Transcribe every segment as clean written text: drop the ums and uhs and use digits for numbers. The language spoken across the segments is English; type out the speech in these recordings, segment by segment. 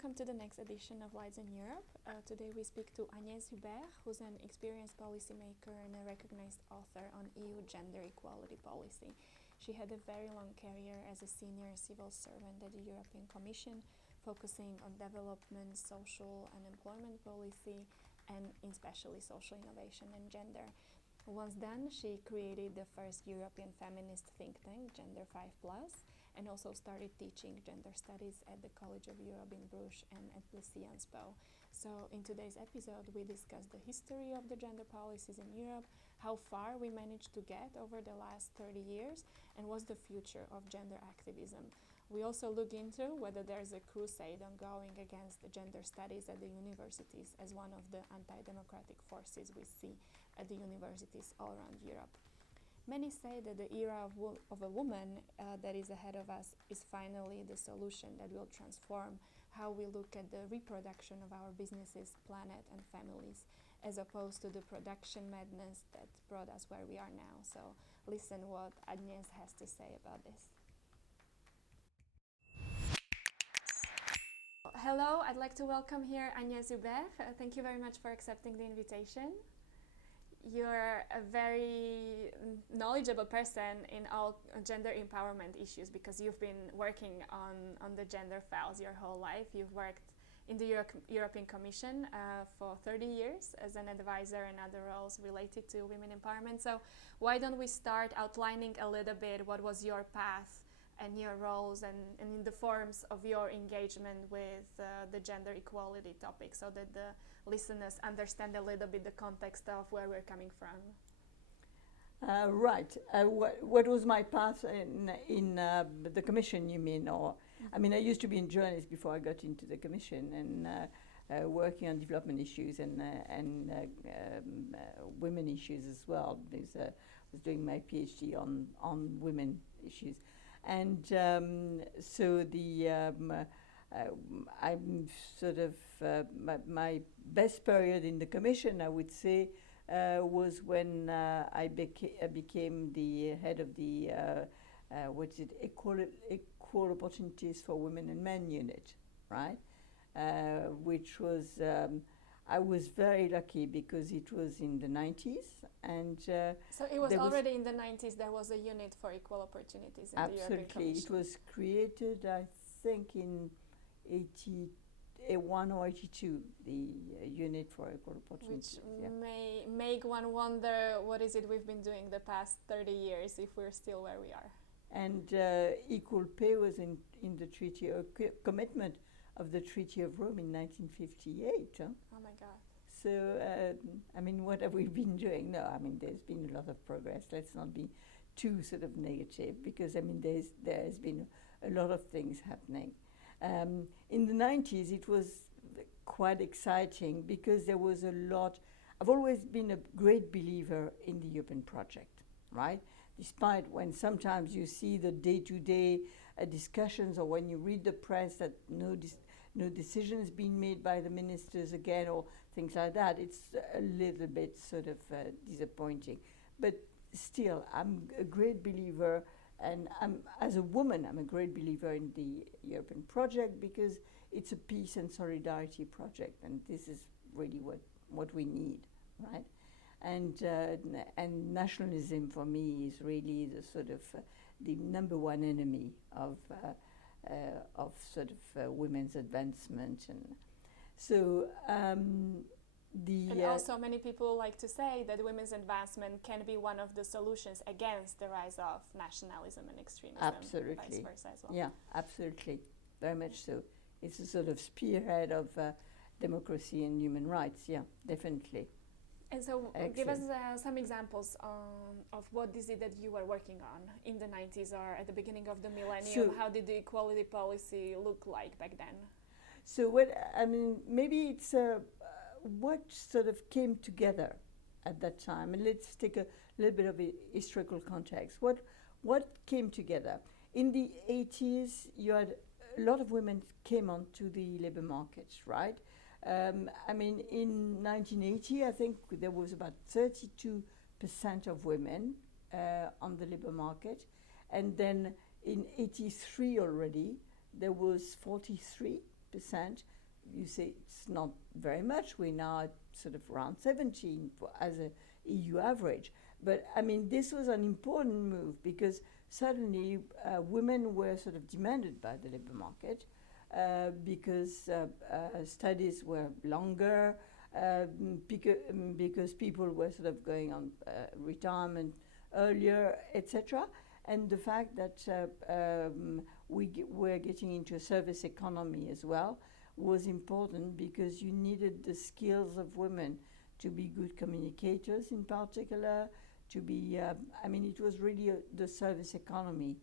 welcome to the next edition of Lights in Europe. Today we speak to Agnès Hubert, who's an experienced policymaker and a recognized author on EU gender equality policy. She had a very long career as a senior civil servant at the European Commission, focusing on development, social and employment policy, and especially social innovation and gender. Once done, she created the first European feminist think tank, Gender 5+, and also started teaching gender studies at the College of Europe in Bruges and at the Sciences Po. So in today's episode, we discuss the history of the gender policies in Europe, how far we managed to get over the last 30 years, and what's the future of gender activism. We also look into whether there's a crusade ongoing against the gender studies at the universities as one of the anti-democratic forces we see at the universities all around Europe. Many say that the era of a woman that is ahead of us is finally the solution that will transform how we look at the reproduction of our businesses, planet and families, as opposed to the production madness that brought us where we are now. So listen what Agnes has to say about this. Hello, I'd like to welcome here Agnès Hubert. Thank you very much for accepting the invitation. You're a very knowledgeable person in all gender empowerment issues because you've been working on the gender files your whole life. You've worked in the European Commission for 30 years as an advisor and other roles related to women empowerment. So why don't we start outlining a little bit what was your path and your roles and in the forms of your engagement with the gender equality topic, so that the listeners understand a little bit the context of where we're coming from. Right. What was my path in the Commission, you mean? Or, I mean, I used to be a journalist before I got into the Commission and working on development issues and women issues as well, because I was doing my PhD on women issues. And so I'm sort of, my best period in the Commission, I would say, was when I became the head of the, Equal Opportunities for Women and Men unit, right? Which was, I was very lucky because it was in the 90s. And so it was already in the 90s there was a unit for equal opportunities in the European Commission. Absolutely. It was created, I think, in 81 or 82, the unit for equal opportunities. Which may make one wonder what is it we've been doing the past 30 years if we're still where we are. And equal pay was in the treaty, a commitment of the Treaty of Rome in 1958. Huh? Oh my God. So, I mean, what have we been doing? No, I mean, there's been a lot of progress. Let's not be too sort of negative, because, I mean, there's been a lot of things happening. In the 90s, it was quite exciting because there was a lot. I've always been a great believer in the European project, right? Despite when sometimes you see the day-to-day discussions, or when you read the press that no decisions being made by the ministers again, or things like that, it's a little bit sort of disappointing. But still, I'm a great believer, and as a woman, I'm a great believer in the European project because it's a peace and solidarity project, and this is really what we need, right? And nationalism for me is really the sort of the number one enemy of sort of women's advancement. And so and also many people like to say that women's advancement can be one of the solutions against the rise of nationalism and extremism. Absolutely. Vice versa as well. Yeah, absolutely, very much so. It's a sort of spearhead of democracy and human rights. Yeah, definitely. And so Excellent. Give us some examples of what is it that you were working on in the 90s or at the beginning of the millennium. So, how did the equality policy look like back then? So maybe it's what sort of came together at that time. And let's take a little bit of a historical context. What came together? In the 80s, you had a lot of women came onto the labor markets, right? I mean, in 1980, I think there was about 32% of women on the labor market. And then in 83 already, there was 43. You say it's not very much. We're now at sort of around 17 as a EU average. But I mean, this was an important move because suddenly women were sort of demanded by the labor market because studies were longer, because people were sort of going on retirement earlier, etc. And the fact that we're getting into a service economy as well was important because you needed the skills of women to be good communicators in particular, to be, I mean, it was really the service economy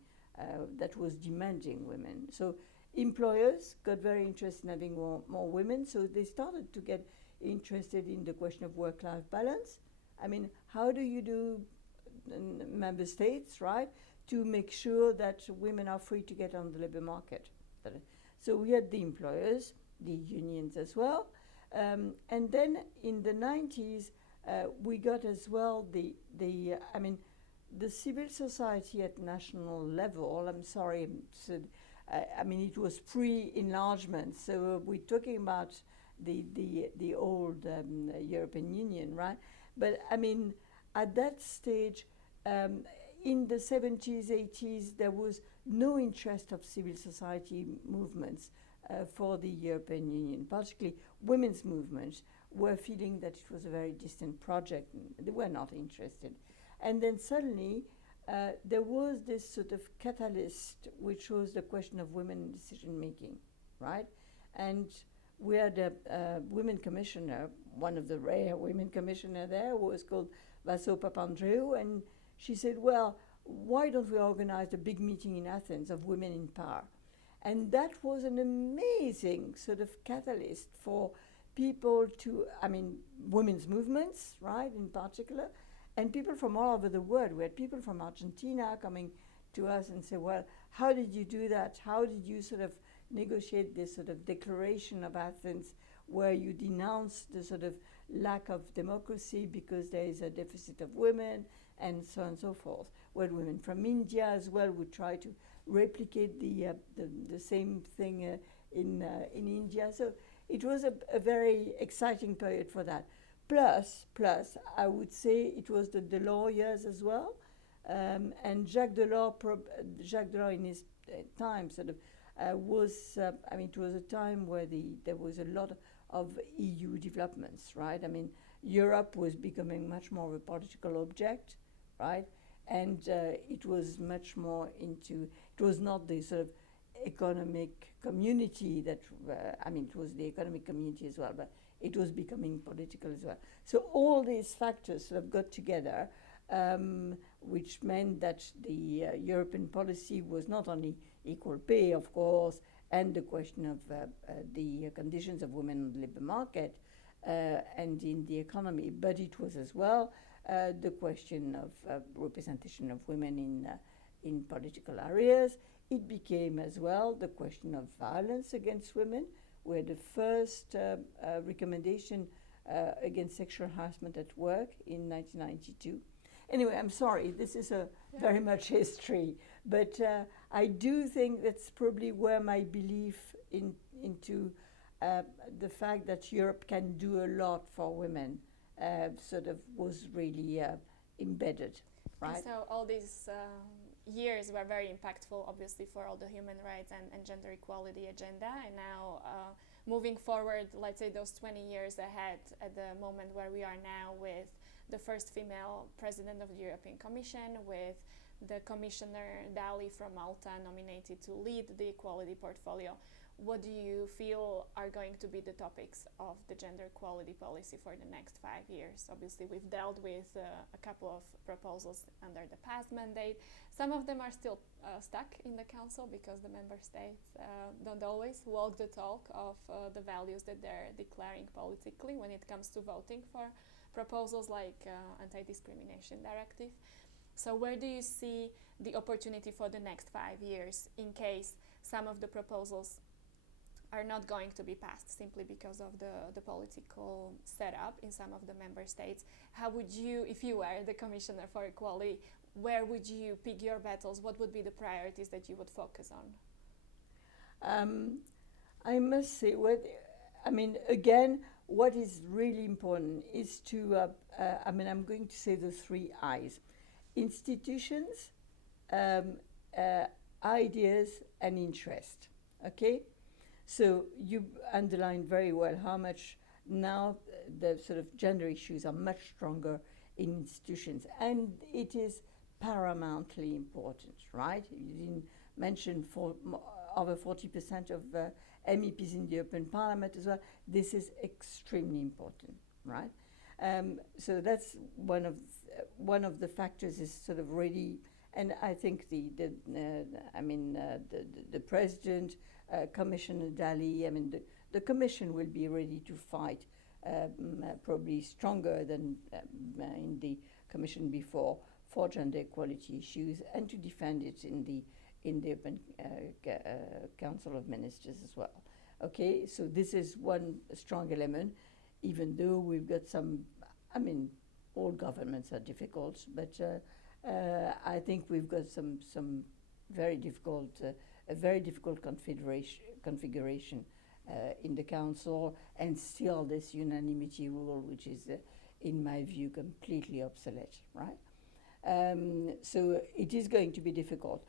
that was demanding women. So employers got very interested in having more women, so they started to get interested in the question of work-life balance. I mean, how do you do member states, right, to make sure that women are free to get on the labor market? So we had the employers, the unions as well, and then in the 90s we got as well the civil society at national level. I'm sorry, I mean it was pre-enlargement, so we're talking about the old European Union, right? But I mean at that stage, in the 70s, 80s, there was no interest of civil society movements for the European Union, particularly women's movements were feeling that it was a very distant project. They were not interested. And then suddenly there was this sort of catalyst, which was the question of women decision making, right? And we had a women commissioner, one of the rare women commissioner there, was called Vaso Papandreou, and she said, well, why don't we organize a big meeting in Athens of women in power? And that was an amazing sort of catalyst for people to, I mean, women's movements, right, in particular, and people from all over the world. We had people from Argentina coming to us and say, well, how did you do that? How did you sort of negotiate this sort of declaration of Athens where you denounce the sort of lack of democracy because there is a deficit of women and so on and so forth? Well, women from India as well would try to replicate the same thing in India. So it was a very exciting period for that. Plus, I would say it was the Delors years as well. And Jacques Delors in his time sort of was, I mean, it was a time where there was a lot of EU developments, right? I mean, Europe was becoming much more of a political object, right? And it was much more into, it was not the sort of economic community that, I mean, it was the economic community as well, but it was becoming political as well. So all these factors sort of got together, which meant that the European policy was not only equal pay, of course, and the question of the conditions of women on the labor market and in the economy, but it was as well the question of representation of women in political areas. It became as well the question of violence against women, where the first recommendation against sexual harassment at work in 1992. Anyway, I'm sorry, this is very much history, but I do think that's probably where my belief into the fact that Europe can do a lot for women sort of was really embedded, right? And so all these years were very impactful, obviously, for all the human rights and gender equality agenda. And now, moving forward, let's say those 20 years ahead, at the moment where we are now with the first female president of the European Commission, with the Commissioner Dalli from Malta nominated to lead the equality portfolio, what do you feel are going to be the topics of the gender equality policy for the next 5 years? Obviously, we've dealt with a couple of proposals under the past mandate. Some of them are still stuck in the Council because the member states don't always walk the talk of the values that they're declaring politically when it comes to voting for proposals like anti-discrimination directive. So where do you see the opportunity for the next 5 years in case some of the proposals are not going to be passed simply because of the political setup in some of the member states? How would you, if you were the Commissioner for Equality, where would you pick your battles? What would be the priorities that you would focus on? I must say, again, what is really important is to, I'm going to say the three I's: institutions, ideas, and interest. Okay? So you underlined very well how much now the sort of gender issues are much stronger in institutions, and it is paramountly important, right? You didn't mention over 40% of MEPs in the European Parliament as well. This is extremely important, right? So that's one of the factors is sort of really, and I think the President, Commissioner Dalli, the Commission will be ready to fight, probably stronger than in the Commission before, for gender equality issues, and to defend it in the Open Council of Ministers as well. Okay, so this is one strong element, even though we've got some, all governments are difficult, but I think we've got some very difficult, a very difficult configuration in the Council, and still this unanimity rule, which is, in my view, completely obsolete, right? So it is going to be difficult.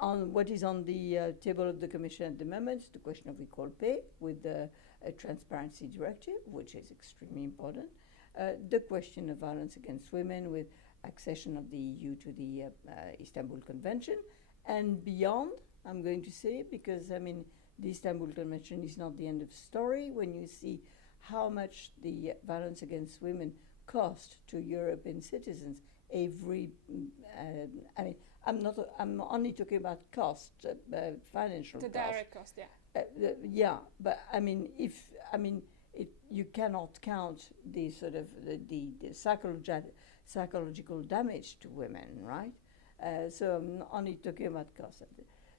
On what is on the table of the Commission at the moment, the question of equal pay with the Transparency Directive, which is extremely important. The question of violence against women with accession of the EU to the Istanbul Convention, and beyond, I'm going to say, because the Istanbul Convention is not the end of the story. When you see how much the violence against women cost to European citizens every, I'm only talking about cost, financial cost. The direct cost, yeah. Yeah, but you cannot count the sort of the psychological damage to women, right? So I'm only talking about cost.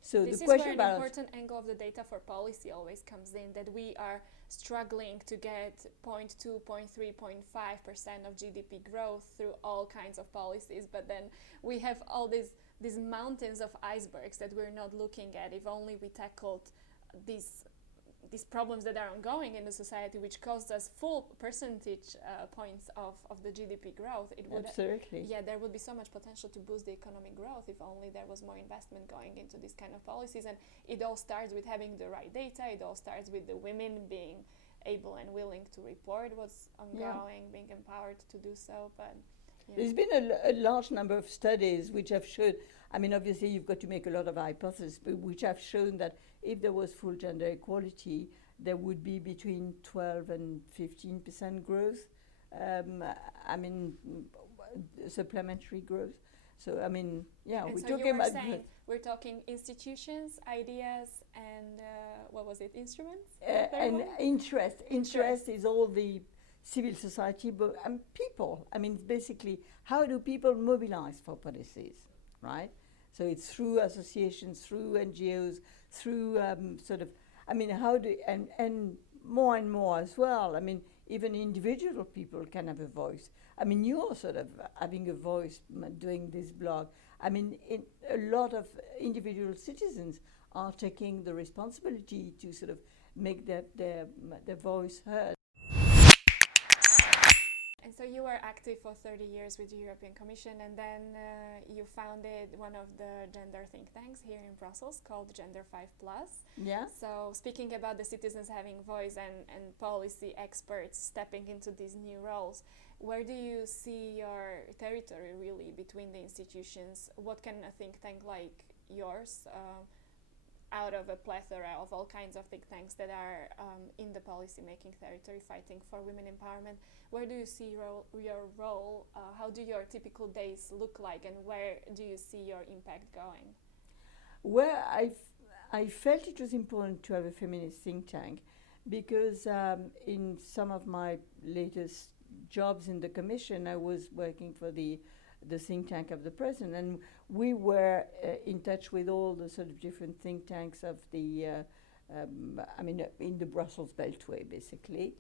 So this the is question where an important angle of the data for policy always comes in, that we are struggling to get 0.2, 0.3, 0.5% of GDP growth through all kinds of policies, but then we have all these mountains of icebergs that we're not looking at. If only we tackled these problems that are ongoing in the society, which cost us full percentage points of the GDP growth, it would absolutely. There would be so much potential to boost the economic growth if only there was more investment going into these kind of policies. And it all starts with having the right data. It all starts with the women being able and willing to report what's ongoing, being empowered to do so. But there's been a large number of studies which have shown, obviously you've got to make a lot of hypotheses, but which have shown that if there was full gender equality, there would be between 12 and 15% growth, supplementary growth. So, we're talking institutions, ideas, and what was it, instruments? And interest is all the civil society, but people. Basically, how do people mobilize for policies, right? So it's through associations, through NGOs, through how do, and more and more as well. Even individual people can have a voice. You're sort of having a voice doing this blog. A lot of individual citizens are taking the responsibility to sort of make their voice heard. And so you were active for 30 years with the European Commission, and then you founded one of the gender think tanks here in Brussels called Gender 5+. Yeah. So speaking about the citizens having voice and policy experts stepping into these new roles, where do you see your territory really between the institutions? What can a think tank like yours, out of a plethora of all kinds of think tanks that are in the policy-making territory fighting for women empowerment, where do you see your role? How do your typical days look like, and where do you see your impact going? Well, I felt it was important to have a feminist think tank because in some of my latest jobs in the Commission, I was working for the think tank of the President, and we were in touch with all the sort of different think tanks of the, in the Brussels Beltway, basically.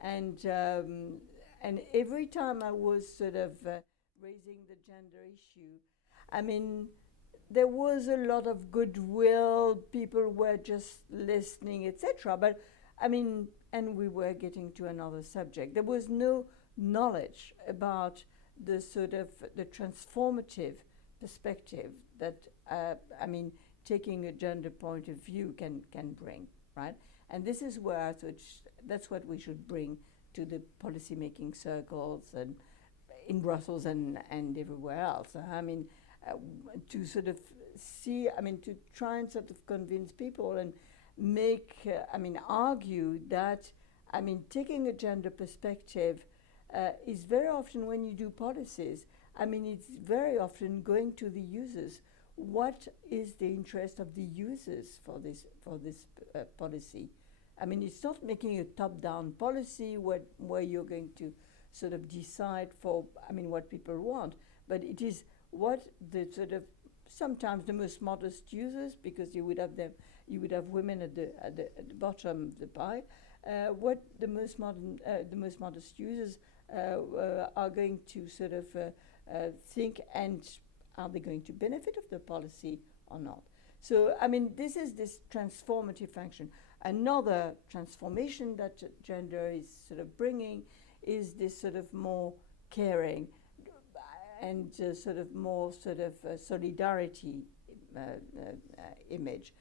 And every time I was sort of raising the gender issue, there was a lot of goodwill. People were just listening, etc. But I mean, and we were getting to another subject. There was no knowledge about the sort of the transformative perspective that I mean, taking a gender point of view can bring, right? And this is where I thought that's what we should bring to the policy-making circles and in Brussels and everywhere else. I mean, to sort of see, I mean, to try and sort of convince people and make, I mean, argue that, I mean, taking a gender perspective is very often when you do policies, I mean, it's very often going to the users. What is the interest of the users for this policy? I mean, it's not making a top-down policy where you're going to sort of decide for, I mean, what people want, but it is what the sort of sometimes the most modest users, because you would have women at the bottom of the pie. What the most modest users are going to sort of think, and are they going to benefit of the policy or not? So, I mean, this is this transformative function. Another transformation that gender is sort of bringing is this sort of more caring and sort of more sort of solidarity image,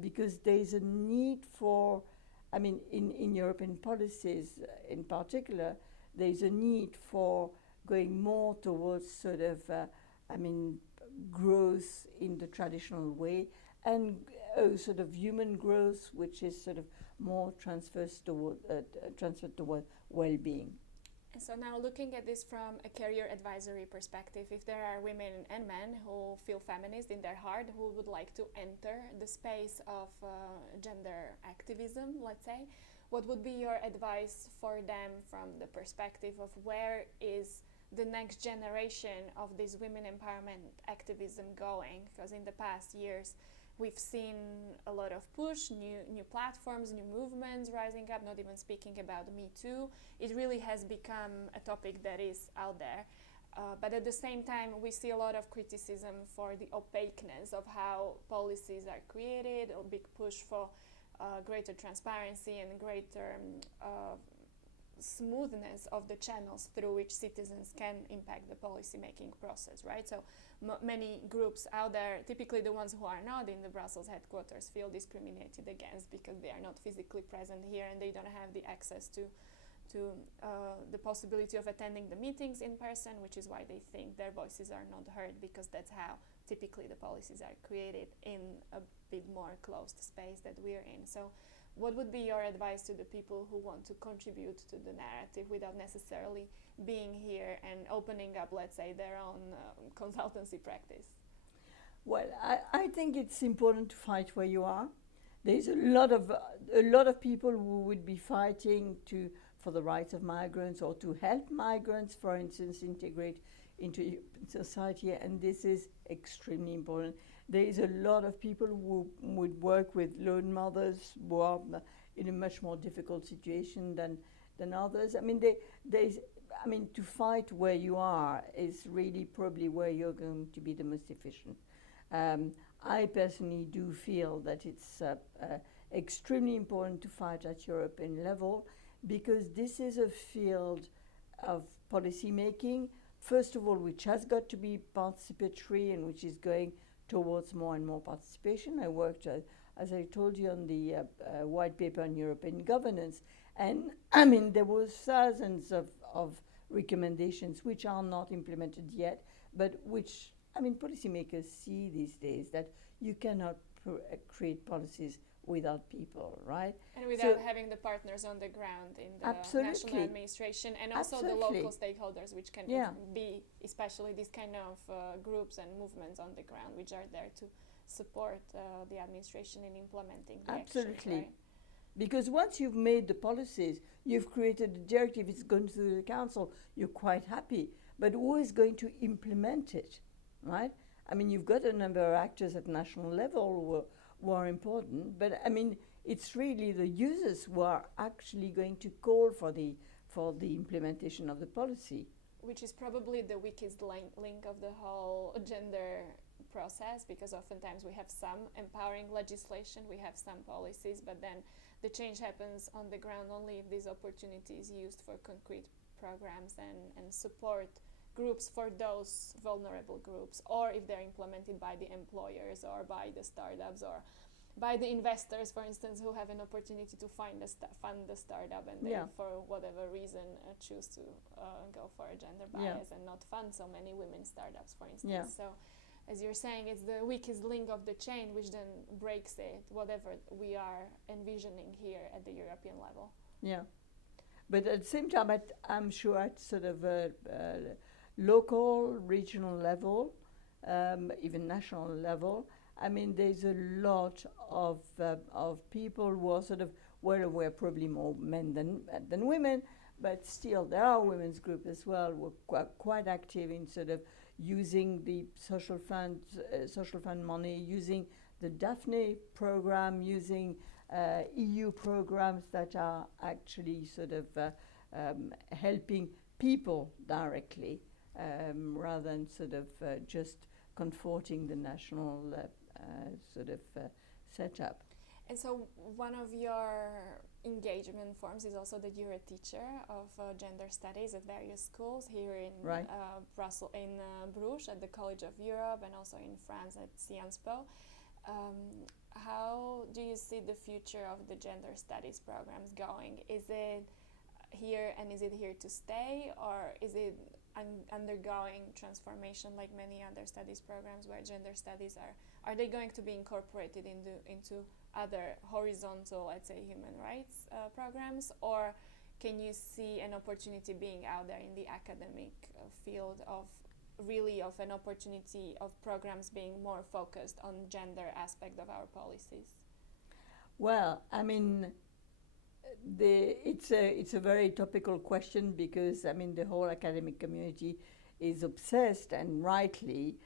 because there's a need for, I mean, in European policies in particular, there's a need for going more towards sort of, I mean, growth in the traditional way, and sort of human growth, which is sort of more transferred toward well-being. And so now looking at this from a career advisory perspective, if there are women and men who feel feminist in their heart, who would like to enter the space of gender activism, let's say, what would be your advice for them from the perspective of where is the next generation of this women empowerment activism going? Because in the past years, we've seen a lot of push, new platforms, new movements rising up, not even speaking about Me Too. It really has become a topic that is out there. But at the same time, we see a lot of criticism for the opaqueness of how policies are created, a big push for greater transparency and greater smoothness of the channels through which citizens can impact the policy-making process, right? So many groups out there, typically the ones who are not in the Brussels headquarters, feel discriminated against because they are not physically present here and they don't have the access to the possibility of attending the meetings in person, which is why they think their voices are not heard, because that's how typically the policies are created in a bit more closed space that we're in. So what would be your advice to the people who want to contribute to the narrative without necessarily being here and opening up, let's say, their own consultancy practice? Well, I think it's important to fight where you are. There's a lot of people who would be fighting for the rights of migrants or to help migrants, for instance, integrate into society, and this is extremely important. There is a lot of people who would work with lone mothers who are in a much more difficult situation than others. I mean, to fight where you are is really probably where you're going to be the most efficient. I personally do feel that it's extremely important to fight at European level, because this is a field of policy making, first of all, which has got to be participatory and which is going towards more and more participation. I worked, as I told you, on the white paper on European governance, and I mean, there were thousands of recommendations which are not implemented yet, but which, I mean, policymakers see these days that you cannot create policies without people, right? And without having the partners on the ground in the national administration, and also the local stakeholders, which can be especially these kind of groups and movements on the ground, which are there to support the administration in implementing the actions, right? Because once you've made the policies, you've created the directive, it's going through the council, you're quite happy. But who is going to implement it, right? I mean, you've got a number of actors at national level who are important, but I mean, it's really the users who are actually going to call for the implementation of the policy. Which is probably the weakest link of the whole gender process, because oftentimes we have some empowering legislation, we have some policies, but then the change happens on the ground only if these opportunities used for concrete programs and support groups for those vulnerable groups, or if they're implemented by the employers or by the startups or by the investors, for instance, who have an opportunity to fund the startup, and they, for whatever reason, choose to go for a gender bias and not fund so many women startups, for instance. So, as you're saying, it's the weakest link of the chain which then breaks it, whatever we are envisioning here at the European level. Yeah, but at the same time, I'm sure at sort of a local, regional level, even national level, I mean, there's a lot of people who are sort of well aware, probably more men than women, but still there are women's groups as well who are quite active in sort of using the social fund money, using the Daphne program, using EU programs that are actually sort of helping people directly, rather than sort of just comforting the national sort of setup. And so one of your engagement forms is also that you're a teacher of gender studies at various schools here in Brussels, in Bruges at the College of Europe, and also in France at Sciences Po. How do you see the future of the gender studies programs going? Is it here and is it here to stay, or is it undergoing transformation like many other studies programs where gender studies are they going to be incorporated into other horizontal, let's say, human rights programs, or can you see an opportunity being out there in the academic field of an opportunity of programs being more focused on gender aspect of our policies? Well, I mean, it's a very topical question, because I mean the whole academic community is obsessed, and rightly,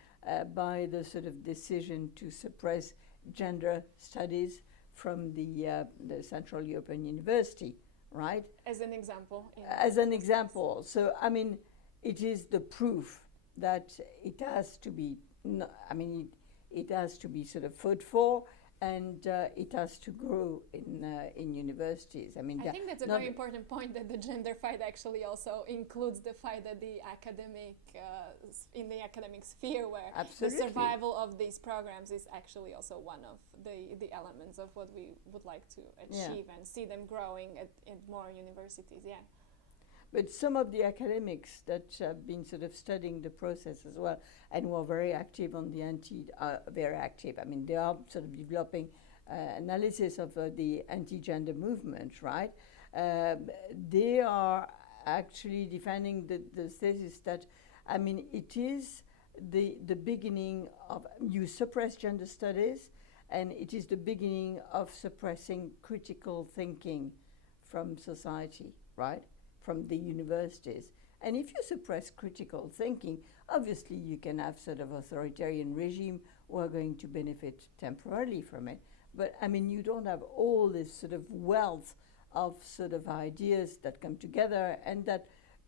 by the sort of decision to suppress gender studies from the Central European University, right? As an example. As an example. So I mean, it is the proof that it has to be. It has to be sort of fought for. And it has to grow in universities. I mean, I think that's a very important point, that the gender fight actually also includes the fight that the academic, in the academic sphere, where the survival of these programs is actually also one of the elements of what we would like to achieve and see them growing at more universities. Yeah. But some of the academics that have been sort of studying the process as well, and who are very active on the very active. I mean, they are sort of developing analysis of the anti-gender movement, right? They are actually defending the thesis that, I mean, it is the beginning of, you suppress gender studies, and it is the beginning of suppressing critical thinking from society, right? From the universities. And if you suppress critical thinking, obviously you can have sort of authoritarian regime who are going to benefit temporarily from it. But I mean, you don't have all this sort of wealth of sort of ideas that come together and that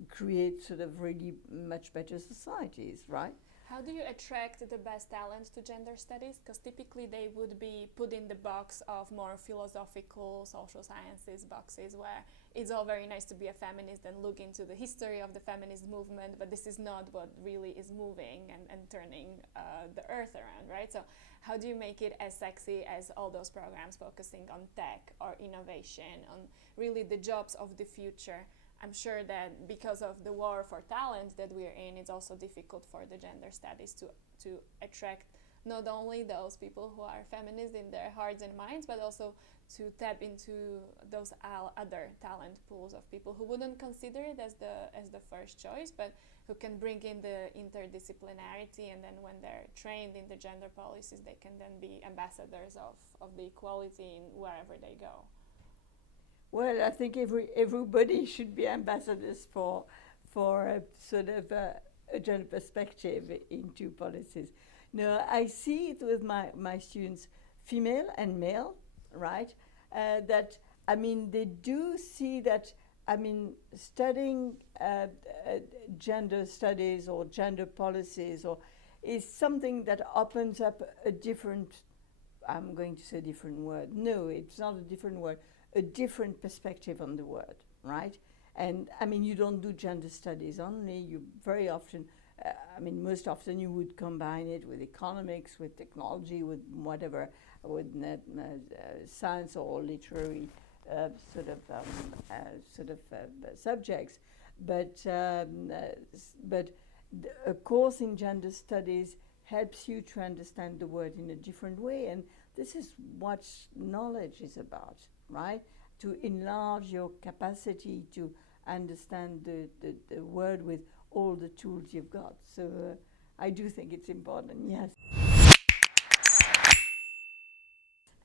create sort of really much better societies, right? How do you attract the best talent to gender studies? Because typically they would be put in the box of more philosophical, social sciences boxes, where it's all very nice to be a feminist and look into the history of the feminist movement, but this is not what really is moving and turning the earth around, right? So how do you make it as sexy as all those programs focusing on tech or innovation, on really the jobs of the future? I'm sure that because of the war for talent that we're in, it's also difficult for the gender studies to attract not only those people who are feminist in their hearts and minds, but also to tap into those other talent pools of people who wouldn't consider it as the first choice, but who can bring in the interdisciplinarity, and then when they're trained in the gender policies, they can then be ambassadors of the equality in wherever they go. Well, I think everybody should be ambassadors for a sort of a gender perspective into policies. No, I see it with my students, female and male, right? That, I mean, they do see that, I mean, studying gender studies or gender policies, or is something that opens up a different, I'm going to say a different word. No, it's not a different word, a different perspective on the word, right? And I mean, you don't do gender studies only, you very often, most often you would combine it with economics, with technology, with whatever, with science or literary subjects. But a course in gender studies helps you to understand the word in a different way, and this is what knowledge is about, right? To enlarge your capacity to understand the word with all the tools you've got. So I do think it's important, yes.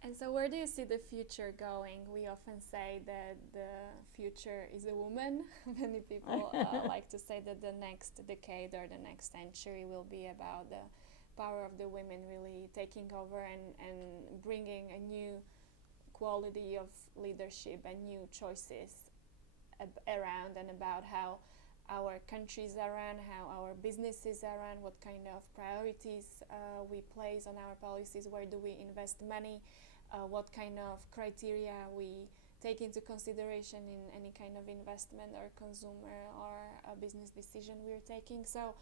And so where do you see the future going? We often say that the future is a woman. Many people like to say that the next decade or the next century will be about the power of the women really taking over and bringing a new quality of leadership and new choices around and about how our countries are run, how our businesses are run, what kind of priorities we place on our policies, where do we invest money, what kind of criteria we take into consideration in any kind of investment or consumer or a business decision we're taking. So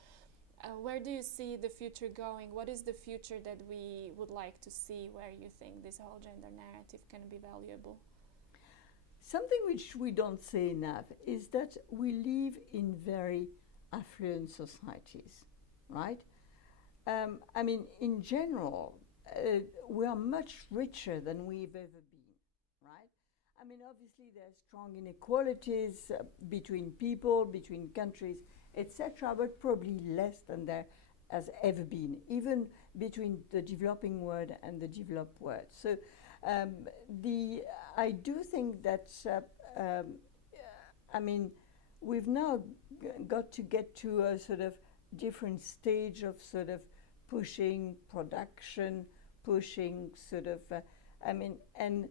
where do you see the future going? What is the future that we would like to see, where you think this whole gender narrative can be valuable? Something which we don't say enough is that we live in very affluent societies, right? In general, we are much richer than we've ever been, right? Obviously there's strong inequalities between people, between countries, etc., but probably less than there has ever been, even between the developing world and the developed world. So I do think that we've now got to get to a sort of different stage of sort of pushing production, pushing sort of, and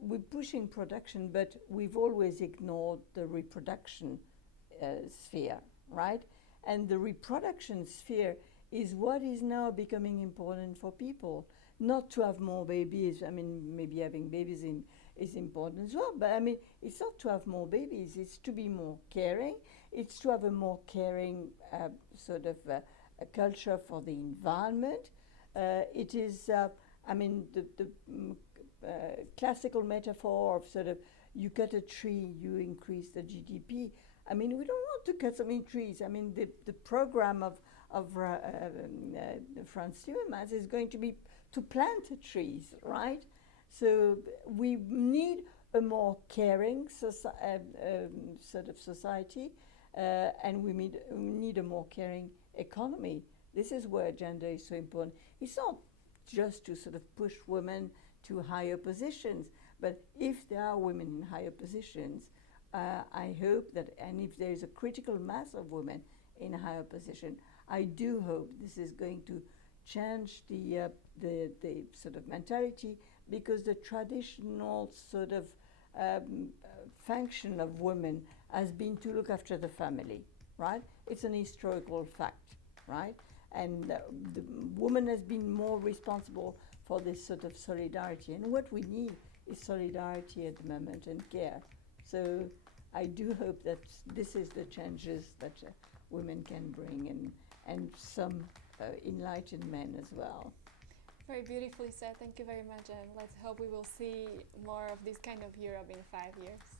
we're pushing production, but we've always ignored the reproduction sphere, right? And the reproduction sphere is what is now becoming important for people. Not to have more babies, maybe having babies is important as well, but it's not to have more babies, it's to be more caring, it's to have a more caring a culture for the environment. It is, the classical metaphor of sort of you cut a tree, you increase the GDP. We don't want to cut so many trees. The program of Franz Timmermans is going to be to plant trees, right? So we need a more caring sort of society, and we need a more caring economy. This is where gender is so important. It's not just to sort of push women to higher positions, but if there are women in higher positions, I hope that, and if there is a critical mass of women in a higher position, I do hope this is going to change the sort of mentality, because the traditional sort of function of women has been to look after the family, right? It's an historical fact, right? And the woman has been more responsible for this sort of solidarity. And what we need is solidarity at the moment and care. So I do hope that this is the changes that women can bring, and some enlightened men as well. Very beautifully said. Thank you very much, and let's hope we will see more of this kind of Europe in 5 years.